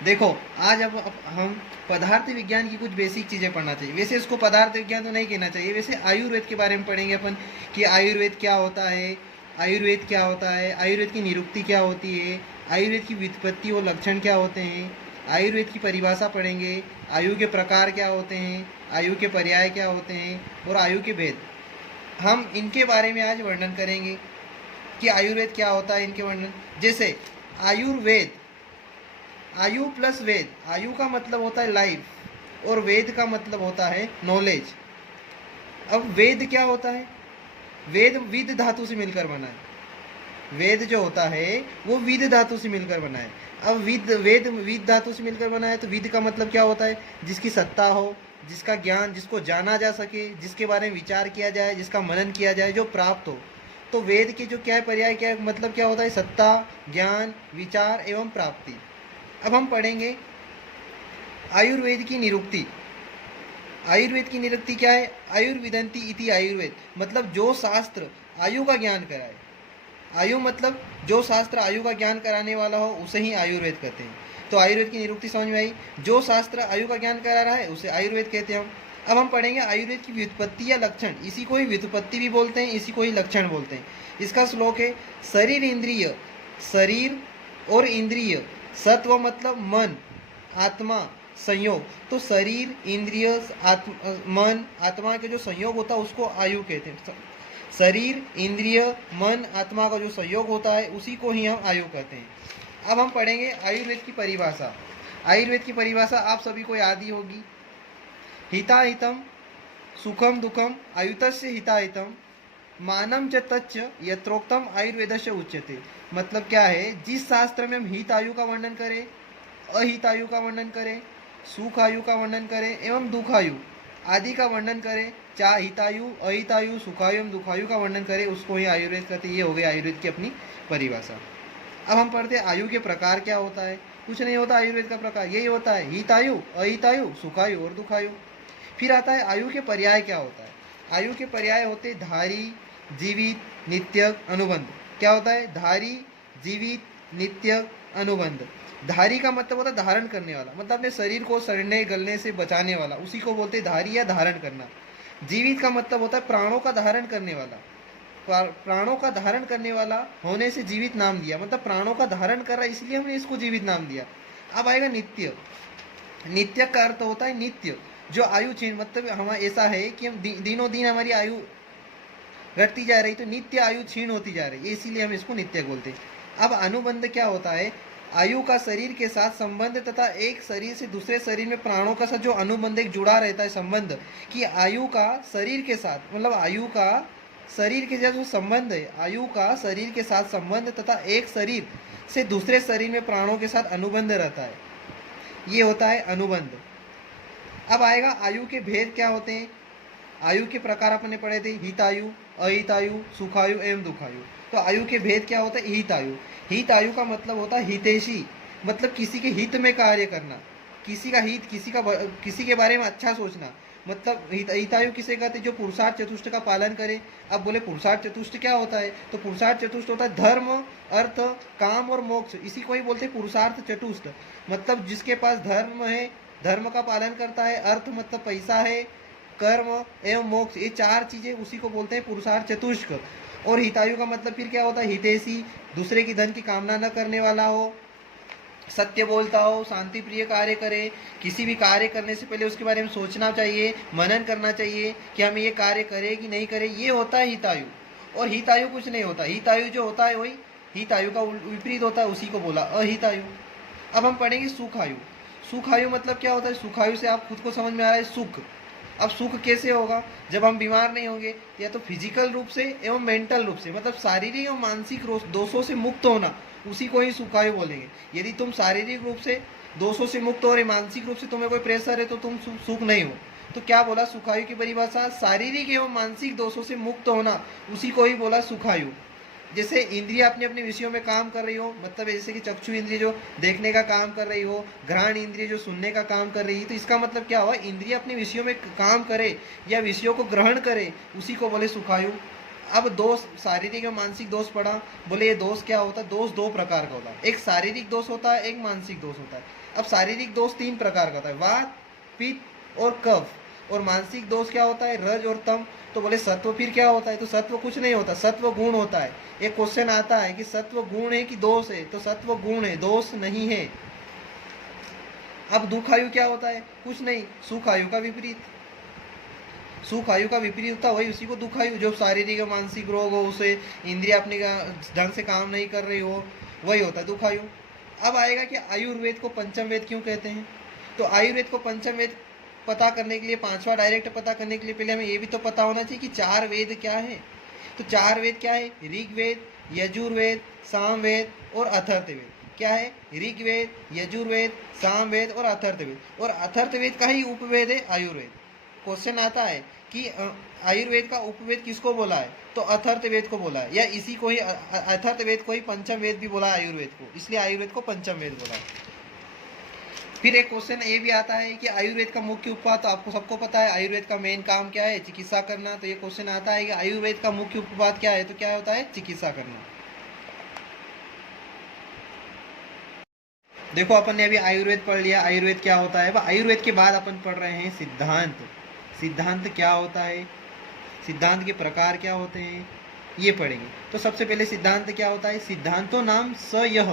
देखो, आज अब हम पदार्थ विज्ञान की कुछ बेसिक चीज़ें पढ़ना चाहिए। वैसे इसको पदार्थ विज्ञान तो नहीं कहना चाहिए, वैसे आयुर्वेद के बारे में पढ़ेंगे अपन कि आयुर्वेद क्या होता है, आयुर्वेद क्या होता है, आयुर्वेद की निरुक्ति क्या होती है, आयुर्वेद की व्युत्पत्ति और लक्षण क्या होते हैं, आयुर्वेद की परिभाषा पढ़ेंगे, आयु के प्रकार क्या होते हैं, आयु के पर्याय क्या होते हैं और आयु के भेद। हम इनके बारे में आज वर्णन करेंगे कि आयुर्वेद क्या होता है, इनके वर्णन। जैसे आयुर्वेद, आयु प्लस वेद, आयु का मतलब होता है लाइफ और वेद का मतलब होता है नॉलेज। अब वेद क्या होता है? वेद विद धातु से मिलकर बना है। वेद जो होता है वो विद धातु से मिलकर बना है। अब वेद विद धातु से मिलकर बना है तो विद का मतलब क्या होता है? जिसकी सत्ता हो, जिसका ज्ञान, जिसको जाना जा सके, जिसके बारे में विचार किया जाए, जिसका मनन किया जाए, जो प्राप्त हो। तो वेद के जो क्या है पर्याय, क्या है मतलब, क्या होता है? सत्ता, ज्ञान, विचार एवं प्राप्ति। अब हम पढ़ेंगे आयुर्वेद की निरुक्ति। आयुर्वेद की निरुक्ति क्या है? आयुर्विदंती इति आयुर्वेद, मतलब जो शास्त्र आयु का ज्ञान कराए। आयु मतलब जो शास्त्र आयु का ज्ञान कराने वाला हो उसे ही आयुर्वेद कहते हैं। तो आयुर्वेद की निरुक्ति समझ में आई। जो शास्त्र आयु का ज्ञान करा रहा है उसे आयुर्वेद कहते हैं हम। अब हम पढ़ेंगे आयुर्वेद की व्युत्पत्ति या लक्षण। इसी को ही व्युत्पत्ति भी बोलते हैं, इसी को ही लक्षण बोलते हैं। इसका श्लोक है, शरीर इंद्रिय, शरीर और इंद्रिय, सत्व मतलब मन, आत्मा, संयोग। तो शरीर, इंद्रिय, मन, आत्मा के जो संयोग होता है उसको आयु कहते हैं। शरीर, इंद्रिय, मन, आत्मा का जो संयोग होता है उसी को ही हम आयु कहते हैं। अब हम पढ़ेंगे आयुर्वेद की परिभाषा। आयुर्वेद की परिभाषा आप सभी को याद ही होगी। हिताहितम सुखम दुखम आयुतस्य हिताहितम मानम च तच्च यत्रोक्तम आयुर्वेदस्य उच्यते। मतलब क्या है? जिस शास्त्र में हम हित आयु का वर्णन करें, अहित आयु का वर्णन करें, सुख आयु का वर्णन करें एवं दुख आयु आदि का वर्णन करें, चाहे हितायु, अहितायु, सुखायु एवं दुखायु का वर्णन करें, उसको ही आयुर्वेद कहते हैं। ये हो गई आयुर्वेद की अपनी परिभाषा। अब हम पढ़ते हैं आयु के प्रकार क्या होता है। कुछ नहीं होता आयुर्वेद का प्रकार, यही होता है हितायु, अहितायु, सुखायु और दुखायु। फिर आता है आयु के पर्याय क्या होता है। आयु के पर्याय होते धारी, जीवित, नित्य, अनुबंध। क्या होता है? धारी, जीवित, नित्य, अनुबंध। धारी का मतलब होता है धारण करने वाला, मतलब अपने शरीर को सड़ने गलने से बचाने वाला, उसी को बोलते हैं धारी या धारण करना। जीवित का मतलब होता है प्राणों का धारण करने वाला। प्राणों का धारण करने वाला होने से जीवित नाम दिया, मतलब प्राणों का धारण कर रहा है इसलिए हमने इसको जीवित नाम दिया। अब आएगा नित्य। नित्य का अर्थ होता है नित्य, जो आयु क्षीण, मतलब हम ऐसा है कि हम दिनों दिन हमारी आयु घटती जा रही, तो नित्य आयु क्षीण होती जा रही है, इसीलिए हम इसको नित्य बोलते हैं। अब अनुबंध क्या होता है? आयु का शरीर के साथ संबंध तथा एक शरीर से दूसरे शरीर में प्राणों का साथ जो अनुबंध एक जुड़ा रहता है संबंध, कि आयु का शरीर के साथ, मतलब आयु का शरीर के साथ जो संबंध है, आयु का शरीर के साथ संबंध तथा एक शरीर से दूसरे शरीर में प्राणों के साथ अनुबंध रहता है, ये होता है अनुबंध। अब आएगा आयु के भेद क्या होते हैं। आयु के प्रकार अपने पढ़े थे, हितायु, अहितायु, सुखायु एवं दुखायु। तो आयु के भेद क्या होता है? हितायु। हितायु का मतलब होता है हितैषी, मतलब किसी के हित में कार्य करना, किसी का हित, किसी के बारे में अच्छा सोचना। मतलब हितायु किसे कहते हैं? जो पुरुषार्थ चतुष्ट का पालन करे। अब बोले पुरुषार्थ चतुष्ट क्या होता है? तो पुरुषार्थ चतुष्ट होता है धर्म, अर्थ, काम और मोक्ष, इसी को ही बोलते हैं पुरुषार्थ चतुष्ट। मतलब जिसके पास धर्म है, धर्म का पालन करता है, अर्थ मतलब पैसा है, कर्म एवं मोक्ष, ये चार चीजें, उसी को बोलते हैं पुरुषार्थ चतुष्क। और हितायु का मतलब फिर क्या होता है? हितैषी, दूसरे की धन की कामना न करने वाला हो, सत्य बोलता हो, शांति प्रिय कार्य करे, किसी भी कार्य करने से पहले उसके बारे में सोचना चाहिए, मनन करना चाहिए कि हम ये कार्य करें कि नहीं करें, ये होता है हितायु। और हितायु कुछ नहीं होता, हितायु जो होता है वही हितायु का विपरीत होता है, उसी को बोला अहितायु। अब हम पढ़ेंगे सुखायु। सुखायु मतलब क्या होता है? सुखायु से आप खुद को समझ में आ रहा है सुख। अब सुख कैसे होगा? जब हम बीमार नहीं होंगे, या तो फिजिकल रूप से एवं मेंटल रूप से, मतलब शारीरिक एवं मानसिक दोषों से मुक्त होना, उसी को ही सुखायु बोलेंगे। यदि तुम शारीरिक रूप से दोषों से मुक्त हो रहे, मानसिक रूप से तुम्हें कोई प्रेशर है, तो तुम सुख नहीं हो। तो क्या बोला सुखायु की परिभाषा? शारीरिक एवं मानसिक दोषों से मुक्त होना, उसी को ही बोला सुखायु। जैसे इंद्रिय अपने अपने विषयों में काम कर रही हो, मतलब जैसे कि चक्षु इंद्रिय जो देखने का काम कर रही हो, घ्राण इंद्रिय जो सुनने का काम कर रही है, तो इसका मतलब क्या हुआ? इंद्रिय अपने विषयों में काम करे या विषयों को ग्रहण करे, उसी को बोले सुखायु। अब दोष, शारीरिक और मानसिक दोष पढ़ा, बोले ये दोष क्या होता है? दोष दो प्रकार का होता है, एक शारीरिक दोष होता है, एक मानसिक दोष होता है। अब शारीरिक दोष 3 प्रकार का होता है, वात, पित्त और कफ। और मानसिक दोष क्या होता है, रज और तम। तो बोले सत्व फिर क्या होता है, तो सत्व कुछ नहीं होता, सत्व गुण होता है। एक क्वेश्चन आता है कि सत्व गुण है कि दोष है, तो सत्व गुण है, दोष नहीं है। अब दुख आयु क्या होता है, कुछ नहीं, सुख आयु का विपरीत। सुख आयु का विपरीत होता है वही, उसी को दुख आयु। जो शारीरिक मानसिक रोग हो, उसे इंद्रिय अपने ढंग से काम नहीं कर रही हो, वही होता है दुख आयु। अब आएगा कि आयुर्वेद को पंचम वेद क्यों कहते हैं। तो आयुर्वेद को पंचम वेद पता करने के लिए, पांचवा डायरेक्ट पता करने के लिए पहले हमें ये भी तो पता होना चाहिए कि 4 वेद क्या है। तो 4 वेद क्या है, ऋग्वेद, यजुर्वेद, सामवेद और अथर्ववेद। क्या है, ऋग्वेद, यजुर्वेद, सामवेद और अथर्ववेद। और अथर्ववेद का ही उपवेद है आयुर्वेद। क्वेश्चन आता है कि आयुर्वेद का उपवेद किसको बोला है, तो अथर्ववेद को बोला है, या इसी को ही अथर्ववेद को ही पंचम वेद भी बोला है आयुर्वेद को, इसलिए आयुर्वेद को पंचम वेद बोला है। फिर एक क्वेश्चन ये भी आता है कि आयुर्वेद का मुख्य उपवाद, तो आपको सबको पता है आयुर्वेद का मेन काम क्या है, चिकित्सा करना। तो ये क्वेश्चन आता है कि आयुर्वेद का मुख्य उपवाद क्या है, तो क्या होता है, चिकित्सा करना। देखो अपन ने अभी आयुर्वेद पढ़ लिया, आयुर्वेद क्या होता है। आयुर्वेद के बाद अपन पढ़ रहे हैं सिद्धांत। सिद्धांत क्या होता है, सिद्धांत के प्रकार क्या होते हैं, ये पढ़ेंगे। तो सबसे पहले सिद्धांत क्या होता है, सिद्धांतो नाम स यह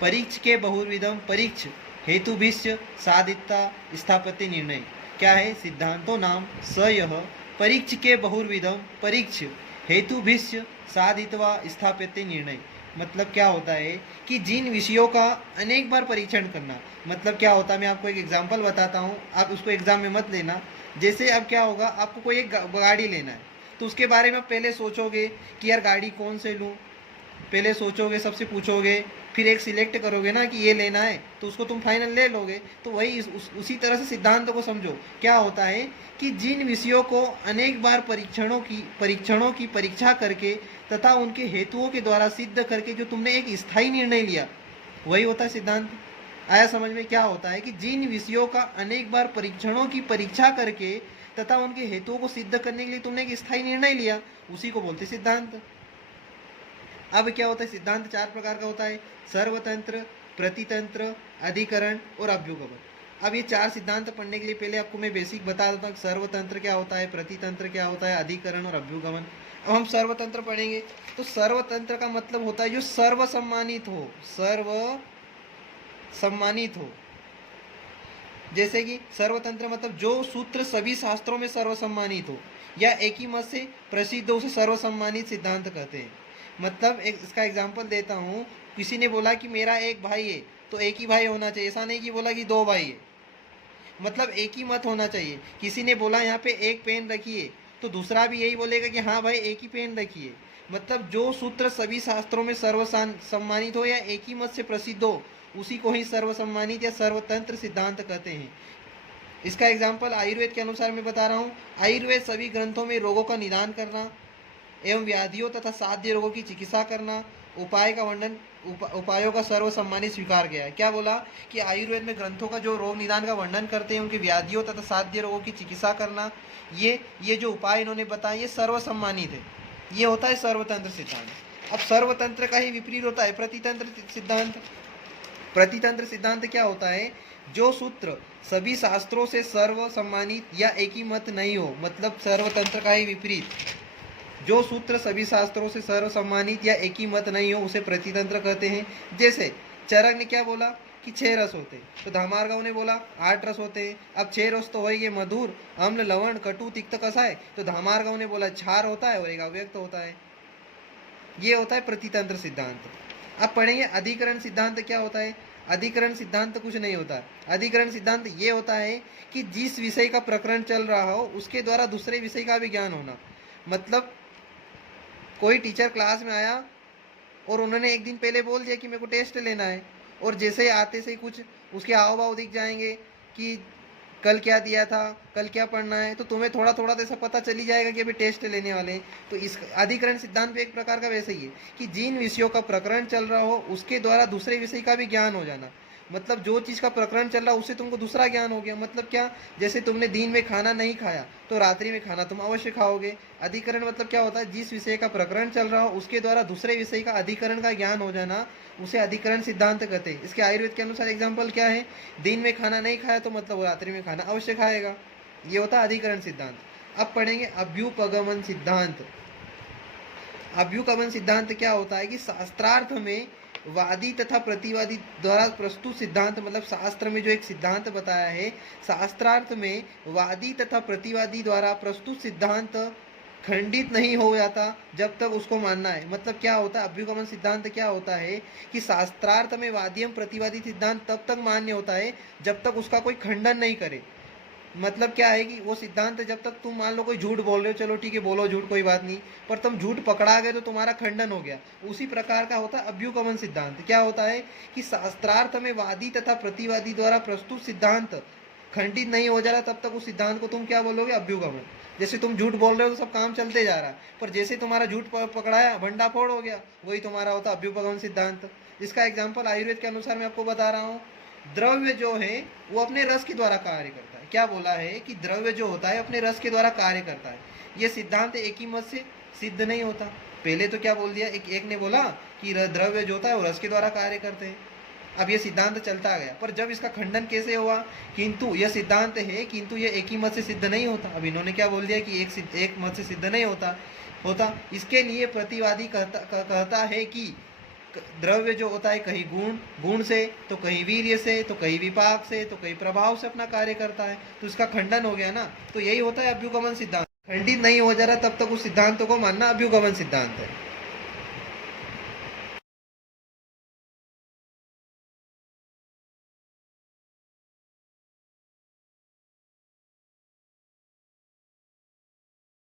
परीक्ष के बहुर्विधम परीक्ष हेतुभिश्च साधिता स्थापत्य निर्णय। क्या है, सिद्धांतो नाम स यह परीक्ष के बहुर्विधम परीक्ष हेतुभिश्च साधित्वा स्थापत्य निर्णय। मतलब क्या होता है कि जिन विषयों का अनेक बार परीक्षण करना। मतलब क्या होता है, मैं आपको एक एग्जांपल बताता हूँ, आप उसको एग्जाम में मत लेना। जैसे अब क्या होगा, आपको कोई एक गाड़ी लेना है, तो उसके बारे में पहले सोचोगे कि यार गाड़ी कौन से लूँ, पहले सोचोगे, सबसे पूछोगे, फिर एक सिलेक्ट करोगे ना कि ये लेना है, तो उसको तुम फाइनल ले लोगे। तो वही उसी तरह से सिद्धांतों को समझो। क्या होता है कि जिन विषयों को अनेक बार परीक्षणों की परीक्षा करके तथा उनके हेतुओं के द्वारा सिद्ध करके जो तुमने एक स्थायी निर्णय लिया, वही होता है सिद्धांत। आया समझ में। क्या होता है कि जिन विषयों का अनेक बार परीक्षणों की परीक्षा करके तथा उनके हेतुओं को सिद्ध करने के लिए तुमने एक स्थायी निर्णय लिया, उसी को बोलते सिद्धांत। अब क्या होता है, सिद्धांत 4 प्रकार का होता है, सर्वतंत्र, प्रतितंत्र, अधिकरण और अभ्युगम। अब ये 4 सिद्धांत पढ़ने के लिए पहले आपको मैं बेसिक बता देता हूँ, सर्वतंत्र क्या होता है, प्रतितंत्र क्या होता है, अधिकरण और अभ्युगमन। अब हम सर्वतंत्र पढ़ेंगे। तो सर्वतंत्र का मतलब होता है जो सर्व सम्मानित हो, सर्व सम्मानित हो। जैसे कि सर्वतंत्र मतलब जो सूत्र सभी शास्त्रों में सर्व सम्मानित हो, या एक ही मत से प्रसिद्ध हो, उसे सर्व सम्मानित सिद्धांत कहते हैं। मतलब इसका एग्जाम्पल देता हूँ, किसी ने बोला कि मेरा एक भाई है, तो एक ही भाई होना चाहिए, ऐसा नहीं कि बोला कि 2 भाई है, मतलब एक ही मत होना चाहिए। किसी ने बोला यहाँ पे एक पेन रखिए, तो दूसरा भी यही बोलेगा कि हाँ भाई एक ही पेन रखिए। मतलब जो सूत्र सभी शास्त्रों में सर्व सम्मानित हो या एक ही मत से प्रसिद्ध हो, उसी को ही सर्व सम्मानित या सर्वतंत्र सिद्धांत कहते हैं। इसका एग्जाम्पल आयुर्वेद के अनुसार मैं बता रहा हूँ। आयुर्वेद सभी ग्रंथों में रोगों का निदान करना एवं व्याधियों तथा साध्य रोगों की चिकित्सा करना, उपाय का वर्णन, उपायों का सर्व सम्मानित स्वीकार किया है। क्या बोला कि आयुर्वेद में ग्रंथों का जो रोग निदान का वर्णन करते हैं, उनके व्याधियों तथा साध्य रोगों की चिकित्सा करना, ये जो उपाय इन्होंने बताए ये सर्व सम्मानित है। ये होता है सर्वतंत्र सिद्धांत। अब सर्वतंत्र का ही विपरीत होता है प्रतितंत्र सिद्धांत। प्रतितंत्र सिद्धांत क्या होता है, जो सूत्र सभी शास्त्रों से सर्व सम्मानित या एक ही मत नहीं हो, मतलब सर्वतंत्र का ही विपरीत। जो सूत्र सभी शास्त्रों से सर्व सम्मानित या एक ही मत नहीं हो, उसे प्रतितंत्र कहते हैं। जैसे चरक ने क्या बोला कि 6 रस होते हैं, तो धामारगांव ने बोला 8 रस होते हैं। अब 6 रस तो होंगे मधुर, अम्ल, लवण, कटु, तिक्त, कसाय, तो धामारगांव ने बोला क्षार होता है और एक अव्यक्त होता है। ये होता है प्रतितंत्र सिद्धांत। अब पढ़ेंगे अधिकरण सिद्धांत क्या होता है। अधिकरण सिद्धांत कुछ नहीं होता। अधिकरण सिद्धांत ये होता है कि जिस विषय का प्रकरण चल रहा हो उसके द्वारा दूसरे विषय का भी ज्ञान होना। मतलब कोई टीचर क्लास में आया और उन्होंने एक दिन पहले बोल दिया कि मेरे को टेस्ट लेना है, और जैसे ही आते से कुछ उसके हाव भाव दिख जाएंगे कि कल क्या दिया था, कल क्या पढ़ना है, तो तुम्हें थोड़ा थोड़ा तो ऐसा पता चली जाएगा कि अभी टेस्ट लेने वाले हैं। तो इस अधिकरण सिद्धांत भी एक प्रकार का वैसे ही है कि जिन विषयों का प्रकरण चल रहा हो उसके द्वारा दूसरे विषय का भी ज्ञान हो जाना। मतलब जो चीज़ का प्रकरण चल रहा है उससे तुमको दूसरा ज्ञान हो गया। मतलब क्या, जैसे तुमने दिन में खाना नहीं खाया तो रात्रि में खाना तुम अवश्य खाओगे। अधिकरण मतलब क्या होता है, जिस विषय का प्रकरण चल रहा हो उसके द्वारा दूसरे विषय का अधिकरण का ज्ञान हो जाना, उसे अधिकरण सिद्धांत कहते हैं। इसके आयुर्वेद के अनुसार एग्जाम्पल क्या है, दिन में खाना नहीं खाया तो मतलब वो रात्रि में खाना अवश्य खाएगा, ये होता है अधिकरण सिद्धांत। अब पढ़ेंगे अभ्युपगमन सिद्धांत। अभ्युपगमन सिद्धांत क्या होता है कि शास्त्रार्थ में वादी तथा प्रतिवादी द्वारा प्रस्तुत सिद्धांत, मतलब शास्त्र में जो एक सिद्धांत बताया है, शास्त्रार्थ में वादी तथा प्रतिवादी द्वारा प्रस्तुत सिद्धांत खंडित नहीं हो जाता जब तक उसको मानना है। मतलब क्या होता है, अभ्युपगमन सिद्धांत क्या होता है कि शास्त्रार्थ में वादी एवं प्रतिवादी सिद्धांत तब तक मान्य होता है जब तक उसका कोई खंडन नहीं करे। मतलब क्या है कि वो सिद्धांत जब तक तुम मान लो कोई झूठ बोल रहे हो, चलो ठीक है बोलो झूठ कोई बात नहीं, पर तुम झूठ पकड़ा गए तो तुम्हारा खंडन हो गया। उसी प्रकार का होता है अभ्युपगमन सिद्धांत। क्या होता है कि शास्त्रार्थ में वादी तथा प्रतिवादी द्वारा प्रस्तुत सिद्धांत खंडित नहीं हो जा रहा तब तक उस सिद्धांत को तुम क्या बोलोगे, अभ्युपगमन। जैसे तुम झूठ बोल रहे हो तो सब काम चलते जा रहा है, पर जैसे तुम्हारा झूठ पकड़ाया भंडाफोड़ हो गया, वही तुम्हारा होता अभ्युपगमन सिद्धांत। इसका एग्जाम्पल आयुर्वेद के अनुसार मैं आपको बता रहा हूँ। द्रव्य जो है वो अपने रस के द्वारा कार्य करता है। क्या बोला है कि द्रव्य जो होता है अपने रस के द्वारा कार्य करता है। ये सिद्धांत एक ही मत से सिद्ध नहीं होता। पहले तो क्या बोल दिया, एक ने बोला कि द्रव्य जो होता है वो रस के द्वारा कार्य करते हैं। अब ये सिद्धांत चलता गया, पर जब इसका खंडन कैसे हुआ, किंतु यह सिद्धांत है किंतु ये एक ही मत से सिद्ध नहीं होता। अब इन्होंने क्या बोल दिया कि एक मत से सिद्ध नहीं होता। इसके लिए प्रतिवादी कहता है कि द्रव्य जो होता है कहीं गुण से, तो कहीं वीर्य से, तो कहीं विपाक से, तो कहीं प्रभाव से अपना कार्य करता है, तो इसका खंडन हो गया ना। तो यही होता है अभ्युपगमन सिद्धांत। खंडित नहीं हो जा रहा तब तक उस सिद्धांत को मानना अभ्युपगमन सिद्धांत है।